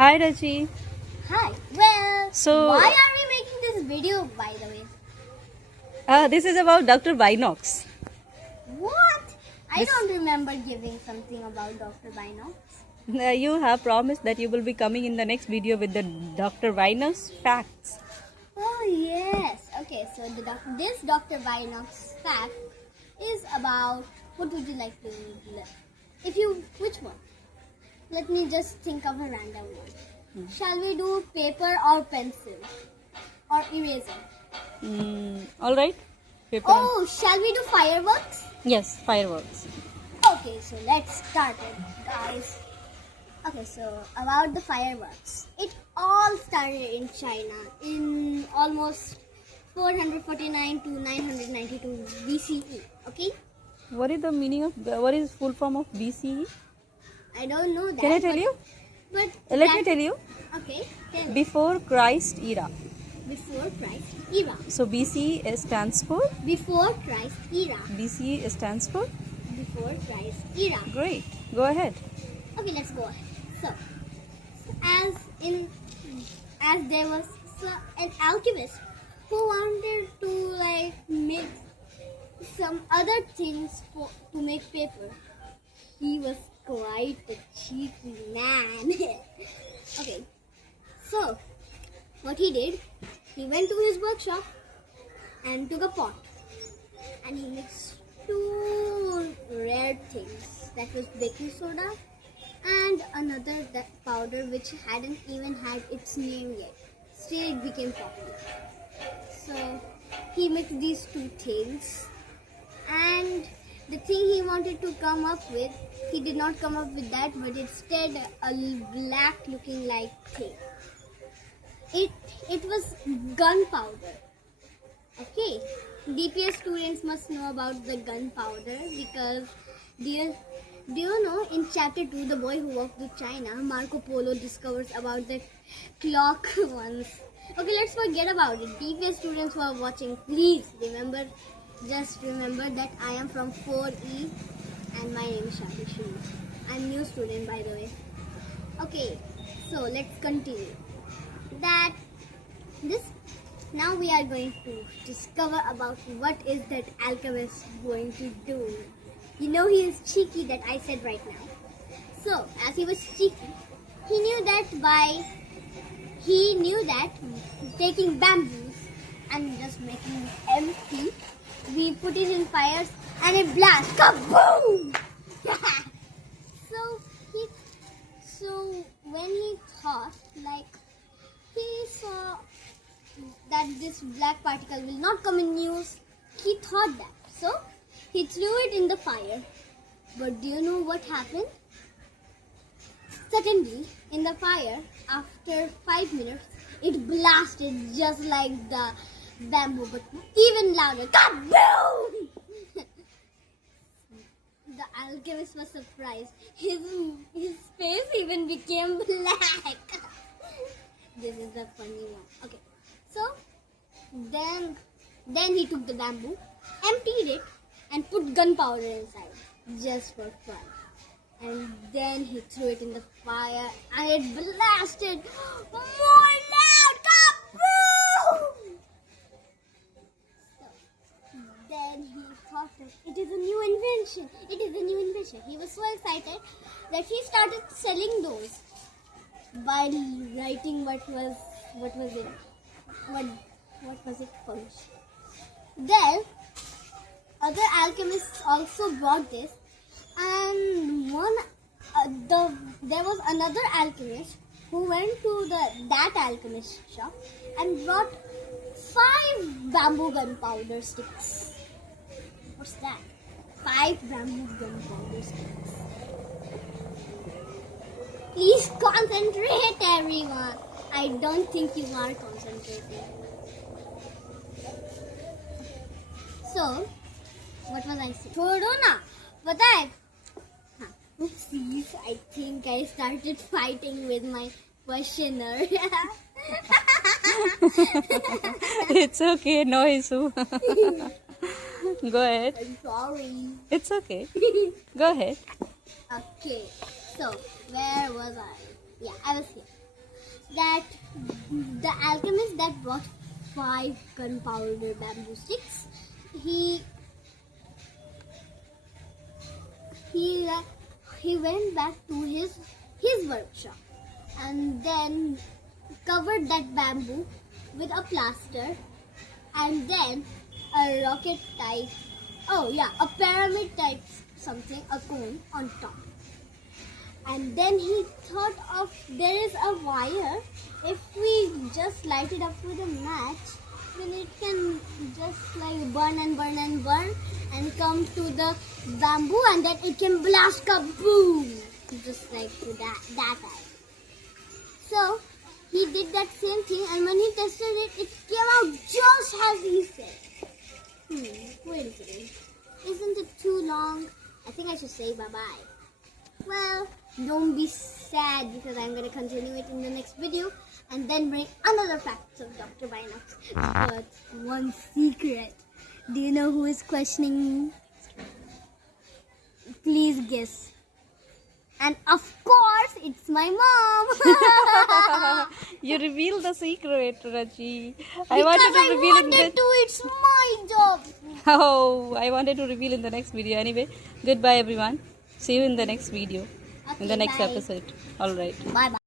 Hi Raji. Hi. Well, So, why are we making this video, by the way? this is about Dr. Binox. What? I This- don't remember giving something about Dr. Binox. You have promised that you will be coming in the next video with the Dr. Binox facts. Oh yes. Okay, so this Dr. Binox fact is about what would you like to learn? Which one? Let me just think of a random one. Shall we do paper or pencil or eraser? All right. Paper. Oh, shall we do fireworks? Yes, fireworks. Okay, so let's start it, guys. Okay, so about the fireworks. It all started in China in almost 449 to 992 BCE. Okay? What is the meaning of? What is full form of BCE? I don't know that. Can I tell you? But Let me tell you. Okay, tell me. Before Christ era. Before Christ era. So BCE stands for. Before Christ era. BCE stands for. Before Christ era. Great. Go ahead. Okay, let's go ahead. So as there was an alchemist who wanted to make some other things to make paper. He was quite a cheeky man. Okay, so what he did, he went to his workshop and took a pot and he mixed two rare things. That was baking soda and another powder which hadn't even had its name yet. Still it became popular. So he mixed these two things, and the thing he wanted to come up with, he did not come up with that, but instead a black looking like thing. It was gunpowder. Okay, DPS students must know about the gunpowder because do you know in chapter 2, The Boy Who Walked to China, Marco Polo discovers about the clock once. Okay, let's forget about it. DPS students who are watching, please just remember that I am from 4E and my name is Shadi Shri. I'm new student, by the way. Okay, so let's continue. Now we are going to discover about what is that alchemist going to do. You know he is cheeky, that I said right now. So as he was cheeky, he knew that taking bamboos and just making it empty, we put it in fires and it blasts. Kaboom! So when he thought, he saw that this black particle will not come in use, he thought that. So he threw it in the fire. But do you know what happened? Suddenly, in the fire, after 5 minutes, it blasted just like the bamboo, but even louder. Kaboom! The alchemist was surprised. His face even became black. This is the funny one. Okay, so then he took the bamboo, emptied it, and put gunpowder inside, just for fun. And then he threw it in the fire, and it blasted more loud. Kaboom! So then he thought that it is a new invention. It is a new invention. He was so excited that he started selling those by writing what was it called. Then other alchemists also bought this, and there was another alchemist who went to that alchemist shop and brought 5 bamboo gunpowder sticks. What's that? 5 bamboo gunpowder sticks. Please concentrate, everyone. I don't think you are concentrating. So, what was I saying? छोड़ो ना, पता है? हाँ, oopsies, I think I started fighting with my questioner. It's okay. No issue. Go ahead. I'm sorry. It's okay. Go ahead. Okay, so where was I? Yeah, I was here. that the alchemist that brought 5 gunpowder bamboo sticks, he went back to his workshop and then covered that bamboo with a plaster and then a rocket type, a pyramid type something, a cone on top. And then he thought of, there is a wire, if we just light it up with a match, then it can just like burn and burn and burn and come to the bamboo and then it can blast kaboom, just like that eye. So he did that same thing, and when he tested it, it came out just as he said. Wait a second. Isn't it too long? I think I should say bye-bye. Well, don't be sad because I'm going to continue it in the next video and then bring another facts of Dr. Binox. But one secret. Do you know who is questioning me? Please guess. And of course, it's my mom. You reveal the secret, Raji. It's my job. Oh, I wanted to reveal in the next video. Anyway, goodbye everyone. See you in the next video. Okay, in the next bye. episode. All right. Bye-bye.